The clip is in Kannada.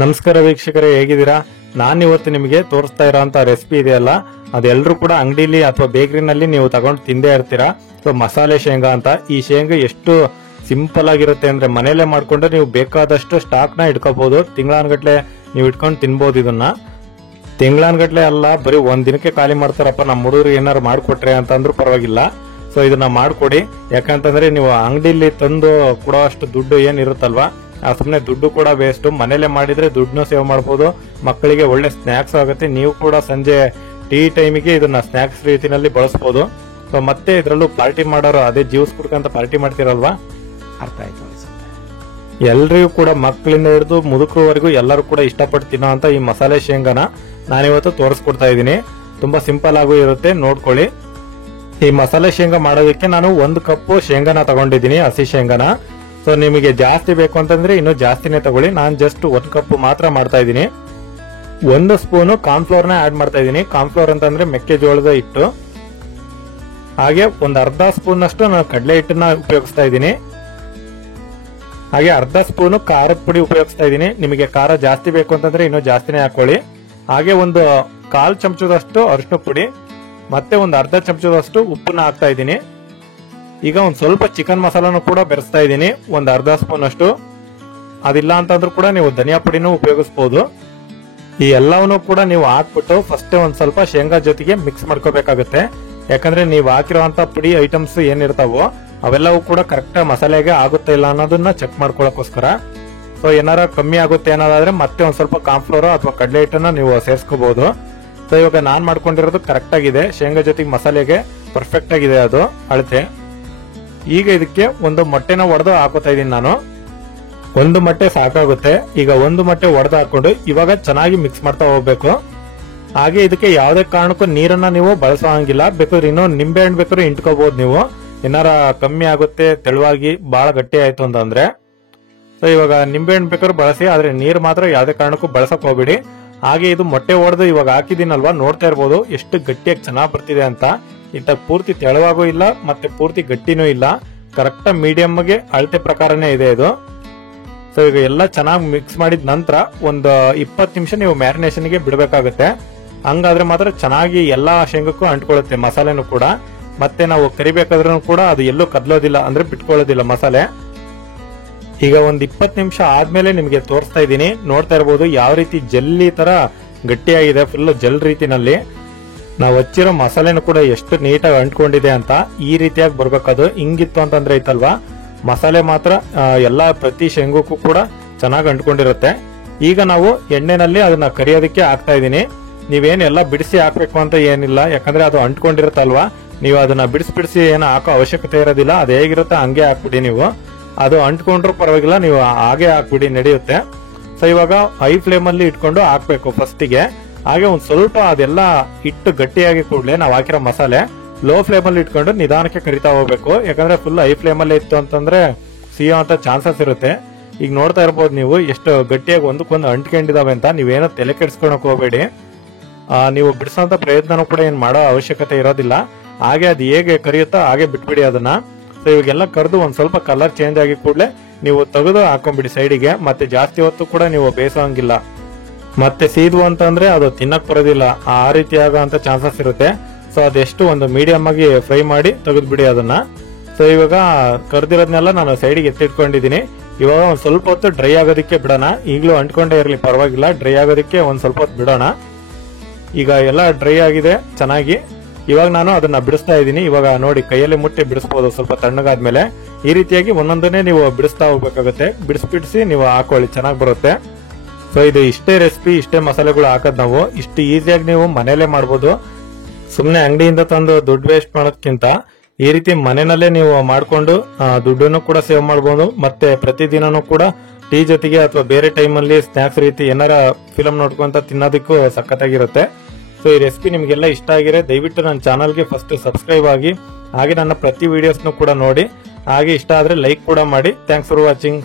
ನಮಸ್ಕಾರ ವೀಕ್ಷಕರೇ, ಹೇಗಿದ್ದೀರಾ? ನಾನಿವತ್ತು ನಿಮಗೆ ತೋರಿಸ್ತಾ ಇರೋಂತ ರೆಸಿಪಿ ಇದೆಯಲ್ಲ, ಅದೆಲ್ಲರೂ ಕೂಡ ಅಂಗಡಿಲಿ ಅಥವಾ ಬೇಕರಿನಲ್ಲಿ ನೀವು ತಗೊಂಡು ತಿಂದೇ ಇರ್ತೀರಾ. ಸೊ ಮಸಾಲೆ ಶೇಂಗಾ ಅಂತ. ಈ ಶೇಂಗಾ ಎಷ್ಟು ಸಿಂಪಲ್ ಆಗಿರುತ್ತೆ ಅಂದ್ರೆ ಮನೇಲೆ ಮಾಡ್ಕೊಂಡು ನೀವು ಬೇಕಾದಷ್ಟು ಸ್ಟಾಕ್ ನ ಇಟ್ಕೋಬಹುದು. ತಿಂಗಳಾನ್ಗಟ್ಲೆ ನೀವು ಇಟ್ಕೊಂಡು ತಿನ್ಬಹುದು. ಇದನ್ನ ತಿಂಗಳಾನ್ಗಟ್ಲೆ ಅಲ್ಲ, ಬರೀ ಒಂದ್ ದಿನಕ್ಕೆ ಖಾಲಿ ಮಾಡ್ತಾರಪ್ಪ ನಮ್ಮ ಹುಡುಗರಿಗೆ ಏನಾರು ಮಾಡ್ಕೊಟ್ರೆ ಅಂತಂದ್ರೂ ಪರವಾಗಿಲ್ಲ. ಸೊ ಇದನ್ನ ಮಾಡ್ಕೊಡಿ. ಯಾಕಂತಂದ್ರೆ ನೀವು ಅಂಗಡಿಲಿ ತಂದು ಕೊಡೋ ಅಷ್ಟು ದುಡ್ಡು ಏನಿರುತ್ತಲ್ವಾ, ಸುಮ್ಮನೆ ದುಡ್ಡು ಕೂಡ ವೇಸ್ಟ್. ಮನೇಲೆ ಮಾಡಿದ್ರೆ ದುಡ್ಡನ್ನು ಸೇವ್ ಮಾಡಬಹುದು, ಮಕ್ಕಳಿಗೆ ಒಳ್ಳೆ ಸ್ನಾಕ್ಸ್ ಆಗುತ್ತೆ. ನೀವು ಕೂಡ ಸಂಜೆ ಟೀ ಟೈಮಿಗೆ ಇದನ್ನ ಸ್ನಾಕ್ಸ್ ರೀತಿನಲ್ಲಿ ಬಳಸಬಹುದು. ಸೊ ಮತ್ತೆ ಇದರಲ್ಲೂ ಪಾರ್ಟಿ ಮಾಡೋರು ಅದೇ ಜ್ಯೂಸ್ ಕುಡ್ಕಂತ ಪಾರ್ಟಿ ಮಾಡ್ತಿರಲ್ವಾ, ಅರ್ಥ ಆಯ್ತು ಅನ್ಸುತ್ತೆ. ಎಲ್ರಿಗೂ ಕೂಡ ಮಕ್ಕಳಿಂದ ಹಿಡಿದು ಮುದುಕರವರೆಗೂ ಎಲ್ಲರೂ ಕೂಡ ಇಷ್ಟಪಟ್ಟು ತಿನ್ನೋ ಅಂತ ಈ ಮಸಾಲೆ ಶೇಂಗಾನ ನಾನಿವತ್ತು ತೋರಿಸ್ಕೊಡ್ತಾ ಇದ್ದೀನಿ. ತುಂಬಾ ಸಿಂಪಲ್ ಆಗೂ ಇರುತ್ತೆ, ನೋಡ್ಕೊಳ್ಳಿ. ಈ ಮಸಾಲೆ ಶೇಂಗಾ ಮಾಡೋದಕ್ಕೆ ನಾನು 1 ಕಪ್ ಶೇಂಗಾನ ತಗೊಂಡಿದ್ದೀನಿ, ಹಸಿ ಶೇಂಗಾನ. ಸೊ ನಿಮಗೆ ಜಾಸ್ತಿ ಬೇಕು ಅಂತಂದ್ರೆ ಇನ್ನು ಜಾಸ್ತಿನೇ ತಗೊಳ್ಳಿ. ನಾನು ಜಸ್ಟ್ 1 ಕಪ್ ಮಾತ್ರ ಮಾಡ್ತಾ ಇದ್ದೀನಿ. 1 ಸ್ಪೂನು ಕಾರ್ನ್ಫ್ಲೋರ್ ನ ಆಡ್ ಮಾಡ್ತಾ ಇದ್ದೀನಿ. ಕಾರ್ನ್ಫ್ಲೋರ್ ಅಂತಂದ್ರೆ ಮೆಕ್ಕೆಜೋಳದ ಹಿಟ್ಟು. ಹಾಗೆ ಒಂದು ಅರ್ಧ ಸ್ಪೂನ್ ಅಷ್ಟು ನಾನು ಕಡಲೆ ಹಿಟ್ಟನ್ನ ಉಪಯೋಗಿಸ್ತಾ ಇದ್ದೀನಿ. ಹಾಗೆ ಅರ್ಧ ಸ್ಪೂನು ಖಾರದ ಪುಡಿ ಉಪಯೋಗಿಸ್ತಾ ಇದ್ದೀನಿ. ನಿಮಗೆ ಖಾರ ಜಾಸ್ತಿ ಬೇಕು ಅಂತಂದ್ರೆ ಇನ್ನೂ ಜಾಸ್ತಿನೇ ಹಾಕೊಳ್ಳಿ. ಹಾಗೆ ಒಂದು 1/4 ಚಮಚದಷ್ಟು ಅರಿಶಿನ ಪುಡಿ, ಮತ್ತೆ ಒಂದು ಅರ್ಧ ಚಮಚದಷ್ಟು ಉಪ್ಪನ್ನ ಹಾಕ್ತಾ ಇದ್ದೀನಿ. ಈಗ ಒಂದ್ ಸ್ವಲ್ಪ ಚಿಕನ್ ಮಸಾಲಾನು ಕೂಡ ಬೆರೆಸ್ತಾ ಇದ್ದೀನಿ, ಒಂದ್ ಅರ್ಧ ಸ್ಪೂನ್ ಅಷ್ಟು. ಅದಿಲ್ಲ ಅಂತಂದ್ರೂ ಕೂಡ ನೀವು ಧನಿಯಾ ಪುಡಿನೂ ಉಪಯೋಗಿಸಬಹುದು. ಈ ಎಲ್ಲವನ್ನೂ ಕೂಡ ನೀವು ಹಾಕ್ಬಿಟ್ಟು ಫಸ್ಟ್ ಒಂದ್ ಸ್ವಲ್ಪ ಶೇಂಗಾ ಜೊತೆಗೆ ಮಿಕ್ಸ್ ಮಾಡ್ಕೋಬೇಕಾಗುತ್ತೆ. ಯಾಕಂದ್ರೆ ನೀವು ಹಾಕಿರುವಂತ ಪುಡಿ ಐಟಮ್ಸ್ ಏನಿರ್ತಾವೋ ಅವೆಲ್ಲವೂ ಕೂಡ ಕರೆಕ್ಟ್ ಮಸಾಲೆಗೆ ಆಗುತ್ತೆ ಇಲ್ಲ ಅನ್ನೋದನ್ನ ಚೆಕ್ ಮಾಡ್ಕೊಳಕೋಸ್ಕರ. ಸೊ ಏನಾರ ಕಮ್ಮಿ ಆಗುತ್ತೆ ಅನ್ನೋದಾದ್ರೆ ಮತ್ತೆ ಒಂದ್ ಸ್ವಲ್ಪ ಕಾರ್ನ್ಫ್ಲೋರ್ ಅಥವಾ ಕಡಲೆ ಹಿಟ್ಟನ್ನ ನೀವು ಸೇರಿಸ್ಕೋಬಹುದು. ಸೊ ಇವಾಗ ನಾನ್ ಮಾಡ್ಕೊಂಡಿರೋದು ಕರೆಕ್ಟ್ ಆಗಿದೆ, ಶೇಂಗಾ ಜೊತೆಗೆ ಮಸಾಲೆಗೆ ಪರ್ಫೆಕ್ಟ್ ಆಗಿದೆ ಅದು ಅಳತೆ. ಈಗ ಇದಕ್ಕೆ ಒಂದು ಮೊಟ್ಟೆನ ಒಡೆದು ಹಾಕೋತಾ ಇದೀನಿ ನಾನು. 1 ಮೊಟ್ಟೆ ಸಾಕಾಗುತ್ತೆ. ಈಗ 1 ಮೊಟ್ಟೆ ಒಡೆದು ಹಾಕೊಂಡು ಇವಾಗ ಚೆನ್ನಾಗಿ ಮಿಕ್ಸ್ ಮಾಡ್ತಾ ಹೋಗ್ಬೇಕು. ಹಾಗೆ ಇದಕ್ಕೆ ಯಾವುದೇ ಕಾರಣಕ್ಕೂ ನೀರನ್ನ ನೀವು ಬಳಸೋ ಹಂಗಿಲ್ಲ. ಬೇಕಾದ್ರೆ ಇನ್ನೂ ನಿಂಬೆ ಹಣ್ಣು ಬೇಕಾದ್ರೆ ಇಂಟ್ಕೋಬಹುದು ನೀವು, ಏನಾರ ಕಮ್ಮಿ ಆಗುತ್ತೆ ತೆಳುವಾಗಿ ಬಹಳ ಗಟ್ಟಿ ಆಯ್ತು ಅಂತಂದ್ರೆ. ಸೊ ಇವಾಗ ನಿಂಬೆ ಹಣ್ಣು ಬೇಕಾದ್ರೆ ಬಳಸಿ, ಆದ್ರೆ ನೀರ್ ಮಾತ್ರ ಯಾವುದೇ ಕಾರಣಕ್ಕೂ ಬಳಸಕ್ ಹೋಗ್ಬಿಡಿ. ಹಾಗೆ ಇದು ಮೊಟ್ಟೆ ಒಡೆದು ಇವಾಗ ಹಾಕಿದೀನಲ್ವಾ, ನೋಡ್ತಾ ಇರ್ಬೋದು ಎಷ್ಟು ಗಟ್ಟಿಯಾಗಿ ಚೆನ್ನಾಗಿ ಬರ್ತಿದೆ ಅಂತ. ಇತ್ತ ಪೂರ್ತಿ ತೆಳುವಾಗೂ ಇಲ್ಲ ಮತ್ತೆ ಪೂರ್ತಿ ಗಟ್ಟಿನೂ ಇಲ್ಲ, ಕರೆಕ್ಟ್ ಮೀಡಿಯಂಗೆ ಅಳತೆ ಪ್ರಕಾರನೇ ಇದೆ ಇದು. ಸೊ ಈಗ ಎಲ್ಲ ಚೆನ್ನಾಗಿ ಮಿಕ್ಸ್ ಮಾಡಿದ ನಂತರ ಒಂದು 20 ನಿಮಿಷ ನೀವು ಮ್ಯಾರಿನೇಷನ್ಗೆ ಬಿಡಬೇಕಾಗುತ್ತೆ. ಹಂಗಾದ್ರೆ ಮಾತ್ರ ಚೆನ್ನಾಗಿ ಎಲ್ಲಾ ಶೇಂಗಕ್ಕೂ ಅಂಟ್ಕೊಳ್ಳುತ್ತೆ ಮಸಾಲೆನೂ ಕೂಡ. ಮತ್ತೆ ನಾವು ಕರಿಬೇಕಾದ್ರೂ ಕೂಡ ಅದು ಎಲ್ಲೂ ಕದ್ಲೋದಿಲ್ಲ, ಅಂದ್ರೆ ಬಿಟ್ಕೊಳ್ಳೋದಿಲ್ಲ ಮಸಾಲೆ. ಈಗ ಒಂದ್ 20 ನಿಮಿಷ ಆದ್ಮೇಲೆ ನಿಮ್ಗೆ ತೋರಿಸ್ತಾ ಇದ್ದೀನಿ. ನೋಡ್ತಾ ಇರ್ಬೋದು ಯಾವ ರೀತಿ ಜೆಲ್ಲಿ ತರ ಗಟ್ಟಿಯಾಗಿದೆ, ಫುಲ್ ಜೆಲ್ ರೀತಿನಲ್ಲಿ. ನಾವು ಹಚ್ಚಿರೋ ಮಸಾಲೆನೂ ಕೂಡ ಎಷ್ಟು ನೀಟಾಗಿ ಅಂಟ್ಕೊಂಡಿದೆ ಅಂತ. ಈ ರೀತಿಯಾಗಿ ಬರ್ಬೇಕದು. ಹಿಂಗಿತ್ತು ಅಂತಂದ್ರೆ ಐತಲ್ವಾ, ಮಸಾಲೆ ಮಾತ್ರ ಎಲ್ಲಾ ಪ್ರತಿ ಶೇಂಗಕ್ಕೂ ಕೂಡ ಚೆನ್ನಾಗಿ ಅಂಟ್ಕೊಂಡಿರುತ್ತೆ. ಈಗ ನಾವು ಎಣ್ಣೆನಲ್ಲಿ ಅದನ್ನ ಕರಿಯೋದಕ್ಕೆ ಹಾಕ್ತಾ ಇದೀನಿ. ನೀವೇನ್ ಎಲ್ಲ ಬಿಡಿಸಿ ಹಾಕ್ಬೇಕು ಅಂತ ಏನಿಲ್ಲ, ಯಾಕಂದ್ರೆ ಅದು ಅಂಟ್ಕೊಂಡಿರುತ್ತಲ್ವಾ, ನೀವು ಅದನ್ನ ಬಿಡಿಸಿ ಏನೋ ಹಾಕೋ ಅವಶ್ಯಕತೆ ಇರೋದಿಲ್ಲ. ಅದು ಹೇಗಿರುತ್ತೆ ಹಂಗೆ ಹಾಕ್ಬಿಡಿ ನೀವು. ಅದು ಅಂಟ್ಕೊಂಡ್ರು ಪರವಾಗಿಲ್ಲ, ನೀವು ಹಾಗೆ ಹಾಕ್ಬಿಡಿ, ನಡೆಯುತ್ತೆ. ಸೊ ಇವಾಗ ಹೈ ಫ್ಲೇಮ್ ಅಲ್ಲಿ ಇಟ್ಕೊಂಡು ಹಾಕ್ಬೇಕು ಫಸ್ಟಿಗೆ. ಹಾಗೆ ಒಂದ್ ಸ್ವಲ್ಪ ಅದೆಲ್ಲ ಹಿಟ್ಟು ಗಟ್ಟಿಯಾಗಿ ಕೂಡಲೇ ನಾವು ಹಾಕಿರೋ ಮಸಾಲೆ ಲೋ ಫ್ಲೇಮ್ ಅಲ್ಲಿ ಇಟ್ಕೊಂಡು ನಿಧಾನಕ್ಕೆ ಕರಿತಾ ಹೋಗ್ಬೇಕು. ಯಾಕಂದ್ರೆ ಫುಲ್ ಹೈ ಫ್ಲೇಮ್ ಅಲ್ಲಿ ಇತ್ತು ಅಂತಂದ್ರೆ ಸಿಯೋ ಅಂತ ಚಾನ್ಸಸ್ ಇರುತ್ತೆ. ಈಗ ನೋಡ್ತಾ ಇರ್ಬೋದು ನೀವು ಎಷ್ಟು ಗಟ್ಟಿಯಾಗಿ ಒಂದಕ್ಕೊಂದು ಅಂಟ್ಕೊಂಡಿದಾವೆ ಅಂತ. ನೀವೇನೋ ತಲೆ ಕೆಡಿಸ್ಕೊಳಕ್ ಹೋಗ್ಬೇಡಿ. ನೀವು ಬಿಡಿಸೋಂತ ಪ್ರಯತ್ನನೂ ಕೂಡ ಏನ್ ಮಾಡೋ ಅವಶ್ಯಕತೆ ಇರೋದಿಲ್ಲ. ಹಾಗೆ ಅದು ಹೇಗೆ ಕರಿಯುತ್ತೋ ಹಾಗೆ ಬಿಟ್ಬಿಡಿ ಅದನ್ನ. ಸೊ ಇವಾಗೆಲ್ಲ ಕರೆದು ಒಂದ್ ಸ್ವಲ್ಪ ಕಲರ್ ಚೇಂಜ್ ಆಗಿ ಕೂಡಲೇ ನೀವು ತೆಗೆದು ಹಾಕೊಂಡ್ಬಿಡಿ ಸೈಡಿಗೆ. ಮತ್ತೆ ಜಾಸ್ತಿ ಹೊತ್ತು ಕೂಡ ನೀವು ಬೇಯಿಸೋಂಗಿಲ್ಲ. ಮತ್ತೆ ಸೀದು ಅಂತಂದ್ರೆ ಅದು ತಿನ್ನಕ್ ಬರೋದಿಲ್ಲ, ಆ ರೀತಿ ಆಗೋ ಚಾನ್ಸಸ್ ಇರುತ್ತೆ. ಸೊ ಅದೆಷ್ಟು ಒಂದು ಮೀಡಿಯಂ ಆಗಿ ಫ್ರೈ ಮಾಡಿ ತೆಗೆದ್ಬಿಡಿ ಅದನ್ನ. ಸೊ ಇವಾಗ ಕರ್ದಿರೋದ್ನೆಲ್ಲ ನಾನು ಸೈಡಿಗೆ ಎತ್ತಿಟ್ಕೊಂಡಿದೀನಿ. ಇವಾಗ ಒಂದ್ ಸ್ವಲ್ಪ ಹೊತ್ತು ಡ್ರೈ ಆಗೋದಕ್ಕೆ ಬಿಡೋಣ. ಈಗಲೂ ಅಂಟ್ಕೊಂಡೇ ಇರ್ಲಿ ಪರವಾಗಿಲ್ಲ, ಡ್ರೈ ಆಗೋದಕ್ಕೆ ಒಂದ್ ಸ್ವಲ್ಪ ಹೊತ್ತು ಬಿಡೋಣ. ಈಗ ಎಲ್ಲ ಡ್ರೈ ಆಗಿದೆ ಚೆನ್ನಾಗಿ. ಇವಾಗ ನಾನು ಅದನ್ನ ಬಿಡಿಸ್ತಾ ಇದ್ದೀನಿ. ಇವಾಗ ನೋಡಿ ಕೈಯಲ್ಲಿ ಮುಟ್ಟಿ ಬಿಡಿಸಬಹುದು ಸ್ವಲ್ಪ ತಣ್ಣಗಾದ್ಮೇಲೆ. ಈ ರೀತಿಯಾಗಿ ಒಂದೊಂದನ್ನೇ ನೀವು ಬಿಡಿಸ್ತಾ ಹೋಗ್ಬೇಕಾಗುತ್ತೆ. ಬಿಡಿಸಿ ನೀವು ಹಾಕೊಳ್ಳಿ, ಚೆನ್ನಾಗಿ ಬರುತ್ತೆ. ಸೊ ಇದು ಇಷ್ಟೇ ರೆಸಿಪಿ, ಇಷ್ಟೇ ಮಸಾಲೆಗಳು ಹಾಕೋದ್ ನಾವು. ಇಷ್ಟು ಈಸಿಯಾಗಿ ನೀವು ಮನೇಲೆ ಮಾಡ್ಬೋದು. ಸುಮ್ನೆ ಅಂಗಡಿಯಿಂದ ತಂದು ದುಡ್ಡು ವೇಸ್ಟ್ ಮಾಡೋದಕ್ಕಿಂತ ಈ ರೀತಿ ಮನೆಯಲ್ಲೇ ನೀವು ಮಾಡ್ಕೊಂಡು ದುಡ್ಡನ್ನು ಕೂಡ ಸೇವ್ ಮಾಡಬಹುದು. ಮತ್ತೆ ಪ್ರತಿದಿನನೂ ಕೂಡ ಟೀ ಜೊತೆಗೆ ಅಥವಾ ಬೇರೆ ಟೈಮಲ್ಲಿ ಸ್ನಾಕ್ಸ್ ರೀತಿ ಏನಾರ ಫಿಲಂ ನೋಡ್ಕೊಂತ ತಿನ್ನೋದಕ್ಕೂ ಸಖತ್ತಾಗಿರುತ್ತೆ. ಸೊ ಈ ರೆಸಿಪಿ ನಿಮ್ಗೆಲ್ಲ ಇಷ್ಟ ಆಗಿದ್ರೆ ದಯವಿಟ್ಟು ನನ್ನ ಚಾನಲ್ಗೆ ಫಸ್ಟ್ ಸಬ್ಸ್ಕ್ರೈಬ್ ಆಗಿ, ಹಾಗೆ ನನ್ನ ಪ್ರತಿ ವಿಡಿಯೋಸ್ನು ಕೂಡ ನೋಡಿ. ಹಾಗೆ ಇಷ್ಟ ಆದ್ರೆ ಲೈಕ್ ಕೂಡ ಮಾಡಿ. Thanks for watching.